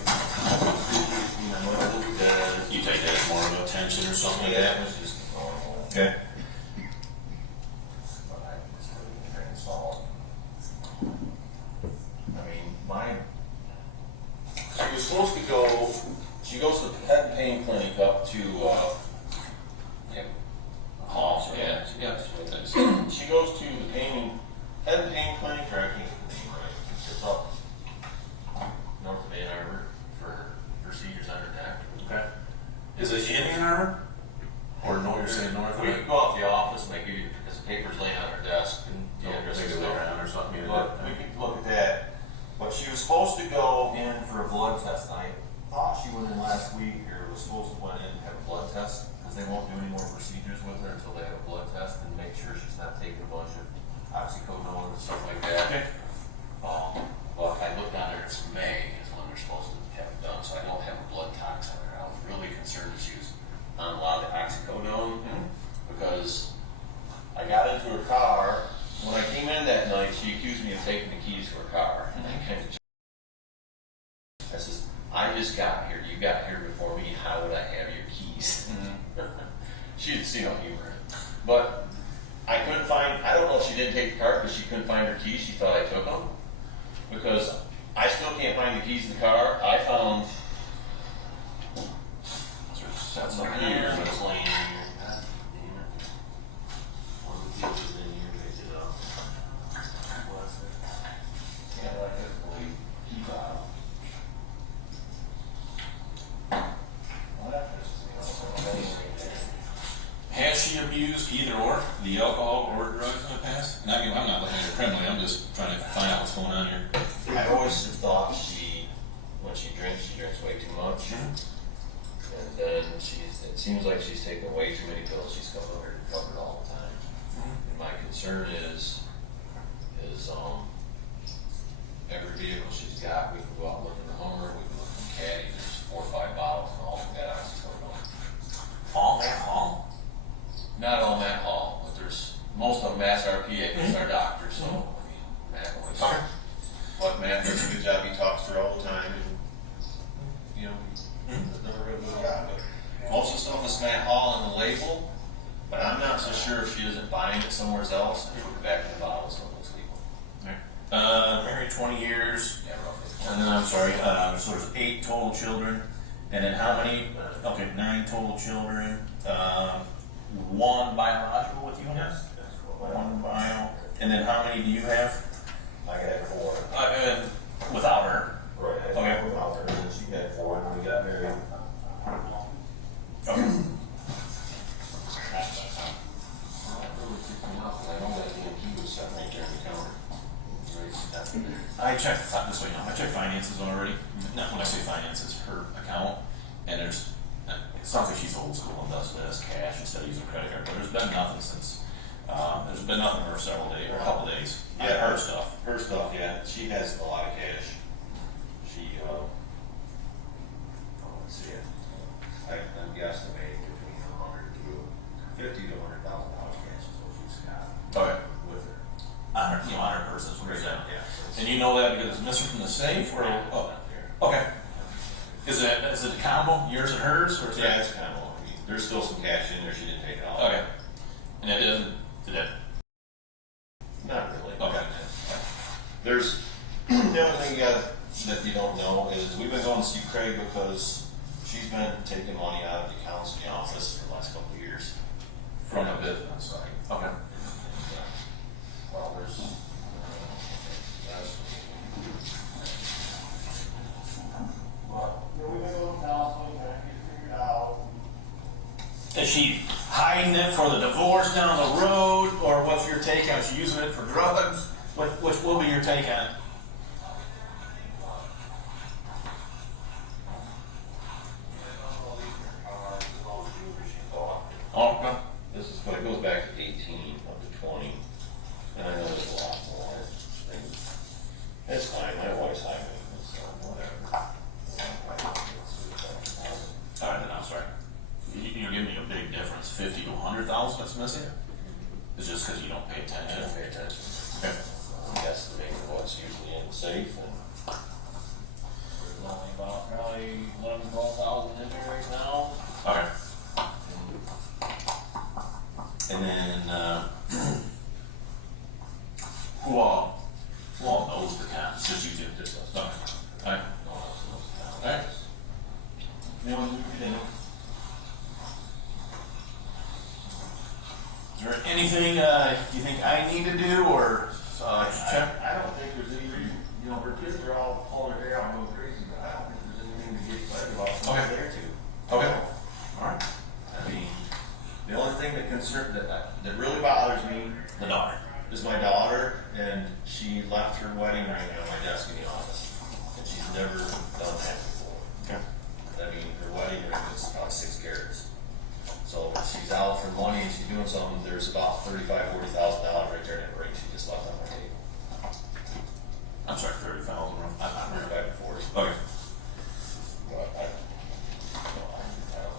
You take that as more of attention or something like Yeah, that? it was just normal. Okay. But I was really trying to solve. I mean, she was supposed to go, she goes to the pet and pain clinic up to, Yeah. She goes to the pet and pain clinic, or I can't get the name right. It's up north of Ann Arbor for her procedures on her neck. Okay. Is it in Ann Arbor? Or no, you're saying north of We it? can go out the office, make you, because the paper's laying on her desk, and the address Maybe is they're there. around or something. But we can look at that. But she was supposed to go in for a blood test. I thought she went in last week, or was supposed to went in and have a blood test, because they won't do any more procedures with her until they have a blood test and make sure she's not taking a bunch of oxycodone and stuff like that. Okay. But I looked on there, it's May is when they're supposed to have it done, so I don't have a blood tox on her. I was really concerned that she was on a lot of the oxycodone, because I got into her car. When I came in that night, she accused me of taking the keys to her car. And I kind of, I says, I just got here. You got here before me. How would I have your keys? She didn't see no humor in it. But I couldn't find, I don't know if she didn't take the car because she couldn't find her keys. She thought I took them. Because I still can't find the keys to the car. I found That's some like here, here. it's laying in here. God damn it. One of the keys is in here, picked it up. Bless it. Yeah, like I believe, keep out. Has she abused either or, the alcohol or drugs in the past? And I mean, I'm not looking at her criminally, I'm just trying to find out what's going on here. I always thought when she drinks way too much. And then it seems like she's taking way too many pills. She's covered all the time. And my concern is every vehicle she's got, we can go out and look in the Hummer, we can look in the Caddy, there's 4 or 5 bottles and all of that oxycodone. All that long? Not all Matt Hall, but there's most of them Mass RPA, he's our doctor, so, I mean, Matt always. Okay. But Matt does a good job, he talks to her all the time, and, you know, he does a real good job. But most of the stuff is Matt Hall on the label, but I'm not so sure if she isn't buying it somewhere else and put it back in the bottle, so it's legal. Married 20 years, Yeah, roughly. and then I'm sorry, so there's 8 total children, and then how many? Okay, 9 total children, 1 biological with you now? Yes, that's cool. 1 bio, and then how many do you have? I got 4. Without her. Right, I Okay. got without her, and then she had 4 when we got married. Okay. That really kicked me off, 'cause I know that EMT was sitting right there in the counter. I checked, this way, I checked finances already. Not when I say finances, her account, and it sounds like she's old school and does this cash instead of using credit card, but there's been nothing since, there's been nothing for several days, or a couple days. Yeah, Her stuff. Her stuff, yeah. She has a lot of cash. She, let's see, I'm guesstimating between $50,000 to $100,000 cash is what she's got Okay. with her. On her, on her person, is what you're saying. Yeah. And you know that because it's missing from the safe, or, oh, okay. Is it a combo, yours and hers, or is Yeah, that? it's kind of, I mean, there's still some cash in there, she didn't take it all. Okay. And it isn't, did it? Not really. Okay. There's, the only thing that you don't know is, we've been going to see Craig because she's been taking money out of the accounts in the office for the last couple of years. From a business, okay. Well, there's, we've been going to counseling, trying to get it figured out. Is she hiding it for the divorce down the road, or what's your take on it? Is she using it for drugs? What will be your take on it? Oh, okay. This is, but it goes back to 18 up to 20, and I know there's a lot more. It's fine, my wife's hiding it, so whatever. All right, then I'm sorry. You're giving me a big difference, 50 to 100,000 that's missing? It's just because you don't pay I attention. don't pay attention. Okay. I'm guesstimating what's usually in the safe, and there's only about probably 11,000 to 12,000 in there right now. Okay. And then, who all knows the cats? Just you two? Just us. Okay. All right. All right. Anyone who can? Is there anything you think I need to do, or check? I don't think there's any reason, you know, her kids are all pulling their hair out and going crazy, but I don't think there's anything to get excited about. Okay. There too. Okay. All right. I mean, the only thing that really bothers me The daughter. is my daughter, and she left her wedding ring on my desk in the office, and she's never done that before. Okay. I mean, her wedding ring is about 6 carats. So when she's out for money and she's doing something, there's about $35,000, $40,000 right there in that ring she just left on my table. I'm sorry, 30,000. I'm not 35 to 40. Okay. But I don't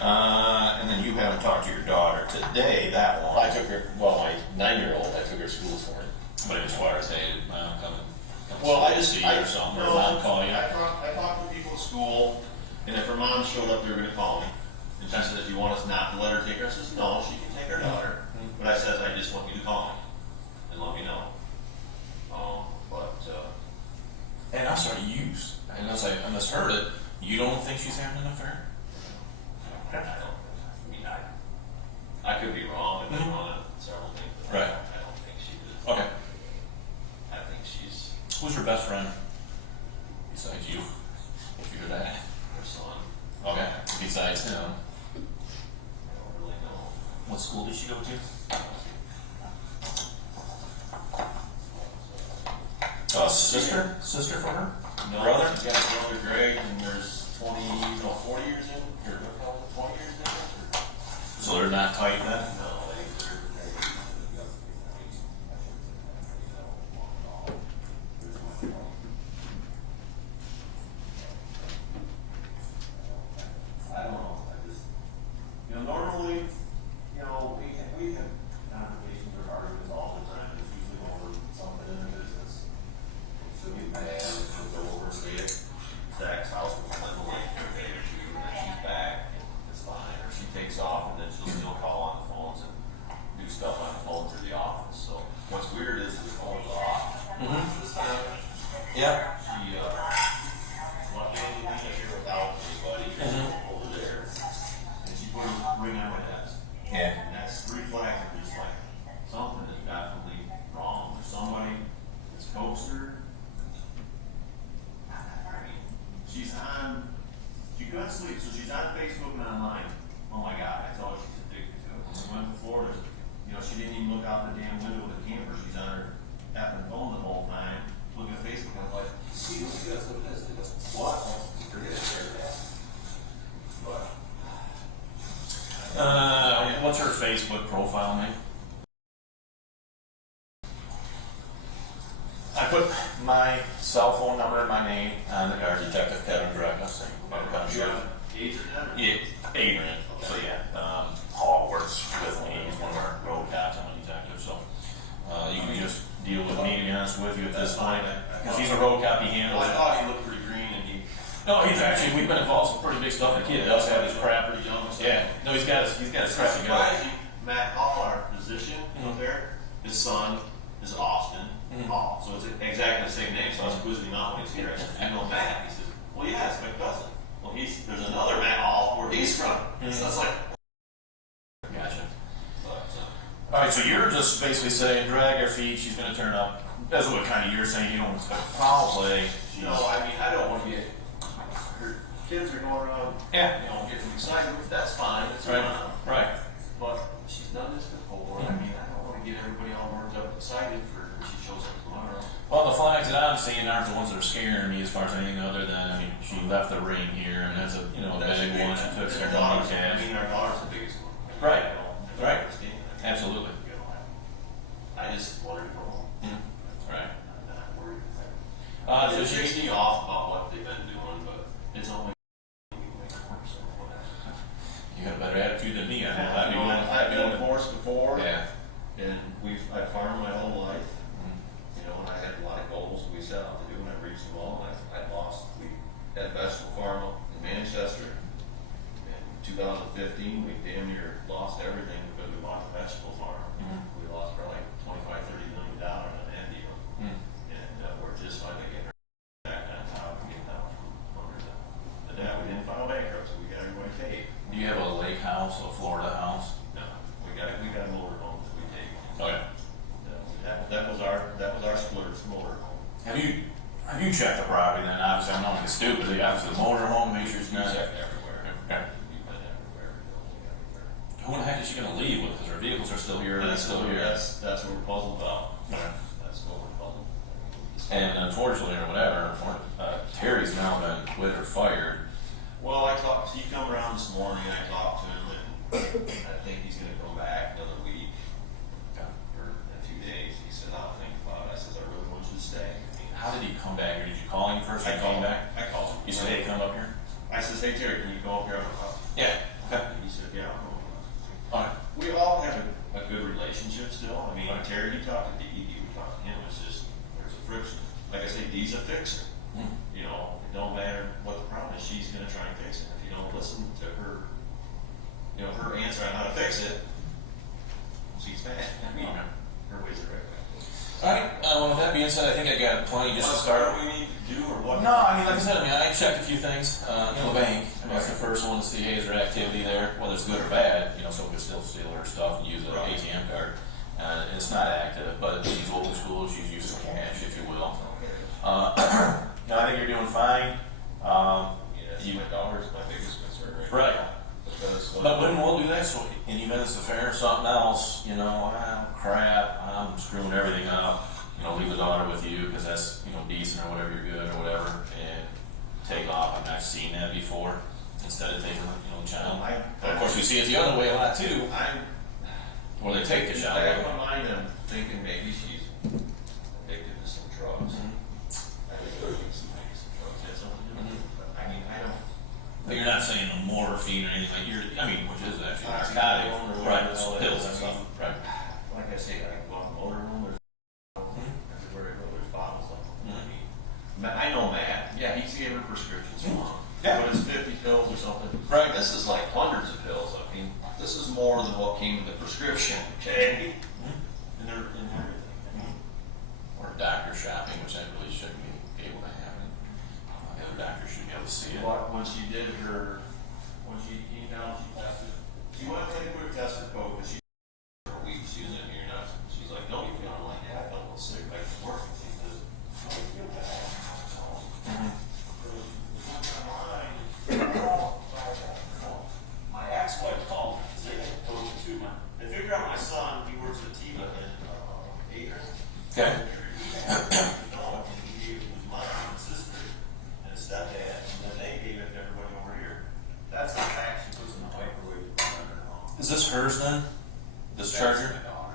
know. And then you haven't talked to your daughter today, that one. I took her, well, my 9-year-old, I took her to school this morning. But as far as, hey, mom, come Well, I see you or something, or no, mom call you. I talked to people at school, and if her mom showed up, they were gonna call me. And she said, "Do you want us not to let her take her?" I says, "No, she can take her daughter." But I says, "I just want you to call me and let me know." And I'm sorry, unless I misheard it, you don't think she's having an affair? I could be wrong, I've been wrong on several things, but Right. I don't think she did. Okay. I think she's Who's your best friend? Besides you? Your dad? her son. Okay. Besides him. I don't really know. What school did she go to? Sister? Sister for her? No, Brother? she's got a brother Greg, and there's 40 years in, or 20 years in. So they're not tight then? No, I don't know. I just, normally, we have conversations or arguments all the time. It's usually over something in the business. She'll get mad, she'll go over and say it. Zach's house was on the lake for a day or two, and then she's back, and it's fine. Or she takes off, and then she'll still call on the phones and do stuff on the phone through the office. So what's weird is the phone's off. This time, Yeah. she, one day we leave here without anybody over there, and she put a ring on my desk. Yeah. And that's 3 flags, and just like, something is definitely wrong. There's somebody that's coaxed her. I mean, she couldn't sleep, so she's on Facebook and online. Oh my God, I told her she's addicted to it. When we went to Florida, she didn't even look out the damn window of the camper. She's on her effing phone the whole time. See, look at this, look at this, they go, what? Forget it, what's her Facebook profile name? I put my cell phone number and my name on the guard, Detective Kevin Direct. Yeah, Adrian. So yeah, Paul works with me. He's one of our road cops. I'm a detective, so you can just deal with me. To be honest with you at this point, because he's a road cop. He handles. Well, I thought he looked pretty green, and he. No, he's actually. We've been involved in some pretty big stuff. The kid does have his crap. Pretty young. Yeah. No, he's got his crap together. Surprising, Matt Hall, our physician up there, his son is Austin Hall, so it's exactly the same name. So I was quizzing him out when he was here. I said, "You know Matt?" He said, "Well, yeah, it's my cousin." Well, there's another Matt Hall where he's from. So that's like. Gotcha. But, All right, so you're just basically saying drag her feet. She's going to turn up. That's what kind of you're saying. You don't expect foul play. no, I mean, I don't want to get. Her kids are going around, Yeah. getting excited. That's fine. That's Right. fine. Right. But she's done this before. I mean, I don't want to get everybody all worked up and excited for when she shows up tomorrow. Well, the flags that I'm seeing aren't the ones that are scaring me as far as anything other than, I mean, she left the ring here, and that's a, a big one. She took some money cash. I mean, our daughter's the biggest one. Right. You know, Right. Christine, Absolutely. you know, I just wanted to go home. Right. I'm not worried. So It she, makes me off about what they've been doing, but it's only. you got a better attitude than me. I've been divorced before. Yeah. And I farmed my whole life. And I had a lot of goals we set out to do, and I reached them all. And I lost. We had a vegetable farm up in Manchester. In 2015, we damn near lost everything because we bought the vegetable farm. We lost probably $25–30 million on that deal. And we're just finally getting back on top and getting out from under the debt. We didn't file bankruptcy. We got everybody paid. Do you have a lake house, a Florida house? No, we got a motor home that we take. Okay. That was our splurge motor home. Have you checked the property then? Obviously, I'm not like stupid. Obviously, the motor home, make sure it's We not. checked everywhere. Okay. We've been everywhere. Everywhere. Who in the heck is she going to leave with? Because her vehicles are still here. And still here. That's what we're puzzled about. Okay. That's what we're puzzled about. And unfortunately, or whatever, Terry's now been quit or fired. Well, he come around this morning, and I talked to him, and I think he's gonna come back another week, or in a few days. He said, "I'll think about it." I said, "I really want you to stay." I mean, How did he come back? Did you call him first? I Or call him called back? I called him. You said, hey, come up here? I said, "Hey, Terry, can you go up here on the phone?" Yeah. Okay. He said, "Yeah, I'll go." All right. We all have a good relationship still. I mean, Terry, you talk to Dee, we talk to him. It's just, there's a friction. Like I say, Dee's a fixer. It don't matter what the problem is, she's gonna try and fix it. If you don't listen to her, her answer on how to fix it, she's mad. I mean, Okay. her ways are right way. All right. With that being said, I think I got plenty just to start. What do we need to do, or what? No, I mean, like I said, I checked a few things. The bank. That's the first one to see, hey, is there activity there, whether it's good or bad. So we can still steal her stuff and use an Right. ATM card. It's not active, but she's old school. She's used to cash, if you will. No, I think you're doing fine. My daughter's my biggest concern right Right. now. Because But when we'll do that, so in events of fair or something else, crap, I'm screwing everything up. Leave the daughter with you because that's decent or whatever, you're good or whatever, and take off. I've seen that before. Instead of taking the child. But of course, we see it the other way a lot too, where they take the in the child. back of my mind, I'm thinking maybe she's addicted to some drugs. I think she's maybe some drugs had something to do with it. But I mean, I don't. But you're not saying the morphine or anything which is actually Oxycodone narcotic, or right? whatever the hell it Pills is, and I stuff, mean. right? Like I say, I go on the motor room, there's everywhere I go, there's bottles of them. I mean, I know Matt, yeah, he's gave her prescriptions for them. Yeah. But it's 50 pills or something. Right. This is like hundreds of pills. I mean, this is more than what came with the prescription, okay? And they're in everything. Or doctor shopping, which I really shouldn't be able to happen. The other doctor should be able to see it. But when she came down, she tested. She went and had a quick test for COVID because she for a week. She was in here and she's like, "No, you feel?" I'm like, "Yeah, I don't feel sick. I can work." And she says, "No, you feel bad." My ex-wife called me and said, they figured out my son, he works at Tiva in Akron. Okay. He gave his mom and sister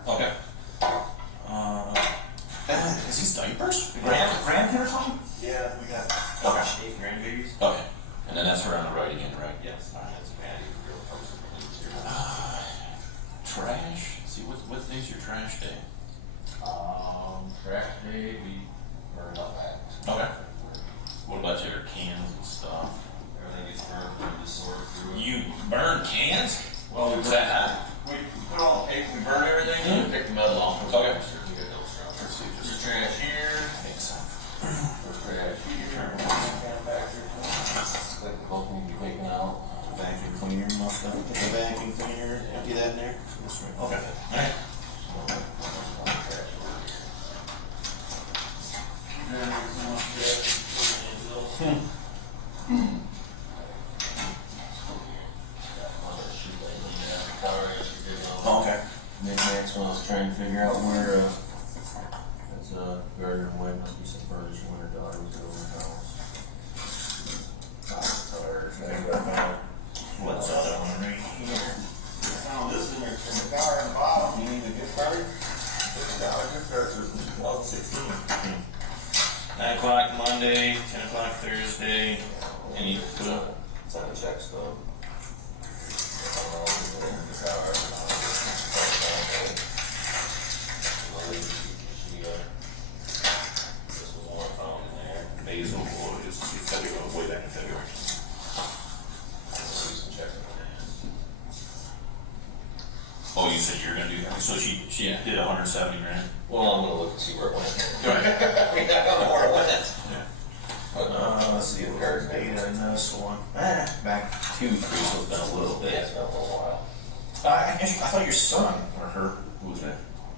Okay. Is these diapers? Grandkid or something? Yeah, we got Okay. 8 grandbabies. Okay. And then that's her on the right again, right? Yes, that's Maddie, real person from Leeds here. Trash? See, what day's your trash day? Trash day, we burned up at. Okay. What about your cans and stuff? Everything gets burned, we just sort through it. You burn cans? Well, What's that? We put all the paper, we burn everything, and we pick the metal off. Okay. We get those from. Let's see, There's just trash here, makes sense. there's trash here, back here. Like the both need to be taken out. Vacuum cleaner must have. Put the vacuum cleaner, empty that in there. This right. Okay. Alright. Okay. Next one, I was trying to figure out where, that's garden wood, must be some furniture when her daughter was over the house. What's the other one right here? Found this in the car in the bottom, you need a gift card? $50 gift card for 2016. 9 o'clock Monday, 10 o'clock Thursday. Any food? It's on the check stub. The car. This was one found in there. Basil oil is February, way back in February. Some checks in there. Oh, you said you're gonna do that? So she did 170 grand? Well, I'm gonna look and see where it went. Right. I mean, I don't know where it went. Yeah. But, Let's see if there's data in this one. Back 2, 3, so it's been a little yeah, bit. it's been a little while. I thought your son, or her, who was that?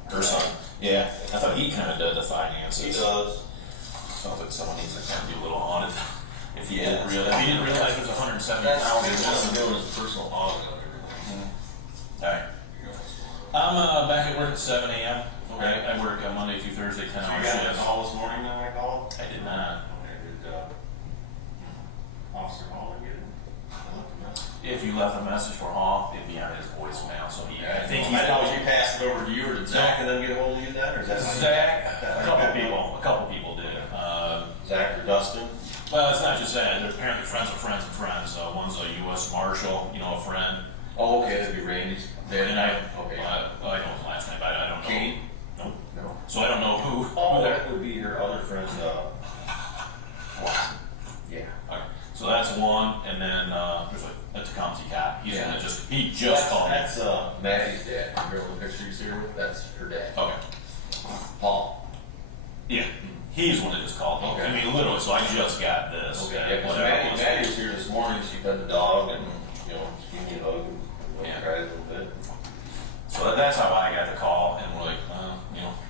Her son. Yeah, I thought he kind of did the finances. He does. Sounds like someone needs to kind of be a little on it. If he Yeah. didn't realize it was 170,000. That's what I'm doing is personal audit of everything. Alright. I'm back at work at 7 a.m. Okay. I work Monday through Thursday, 10 hour shifts. call this morning that I called? I did not. Did, Officer Hall get it? If you left a message for Hall, it'd be on his voicemail, so I think I know you passed it over to you or did Zach and then get a hold of you then, or is that? Zach, a couple people did. Zach or Dustin? Well, it's not just that. They're apparently friends of friends of friends. One's a U.S. Marshal, a friend. Oh, okay, that'd be Randy's. And I know Okay. his last name, but I don't know. Kate? Nope. No. So I don't know who. Oh, who that. that would be your other friend, yeah. Okay. So that's one, and then there's a Tecumseh cop. He just called me. That's Maddie's dad. Remember the picture you see her with? That's her dad. Okay. Paul. Yeah. He's the one that just called me. Okay. I mean, literally. So I just got this. Okay, yeah, because whatever it was. Maddie was here this morning. She fed the dog and, she gave me a hug and Yeah. cried a little bit. So that's how I got the call, and we're like,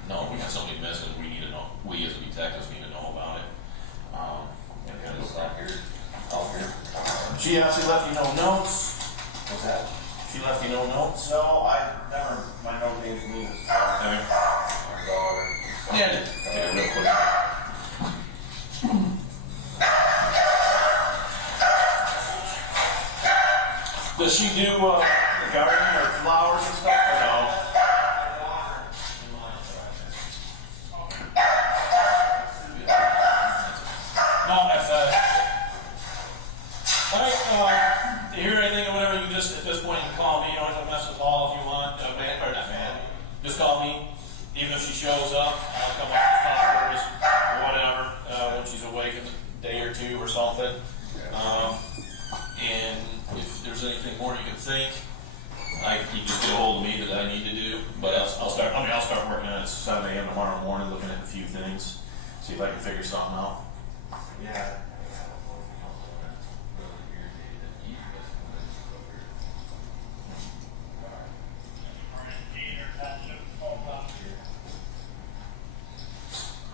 no, we got somebody missing. We need to know. We as detectives need to know about it. And it's not here. Out here. She left you no notes. What's that? She left you no notes. No, I never, my note came to me this Okay. our daughter. Yeah. Take it real quick. Does she do gardening or flowers and stuff, or no? No, if you hear anything or whatever, you just, at this point, you can call me. You don't have to mess with Paul if you want. Or not man. Just call me. Even if she shows up, I'll come up to talk to her or whatever when she's awake in a day or two or something. And if there's anything more you can think, you just get a hold of me that I need to do. But I'll start working on it at 7 a.m. tomorrow morning, looking at a few things, see if I can figure something out. Yeah.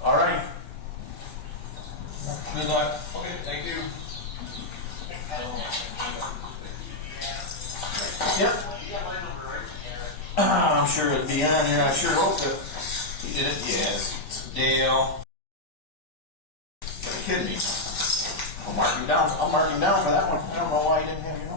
All right. Good luck. Okay, thank you. Yep. I'm sure it'd be on there. I sure hope that he did it. Yes. It's Dale. You're kidding me. I'll mark him down for that one. I don't know why he didn't have your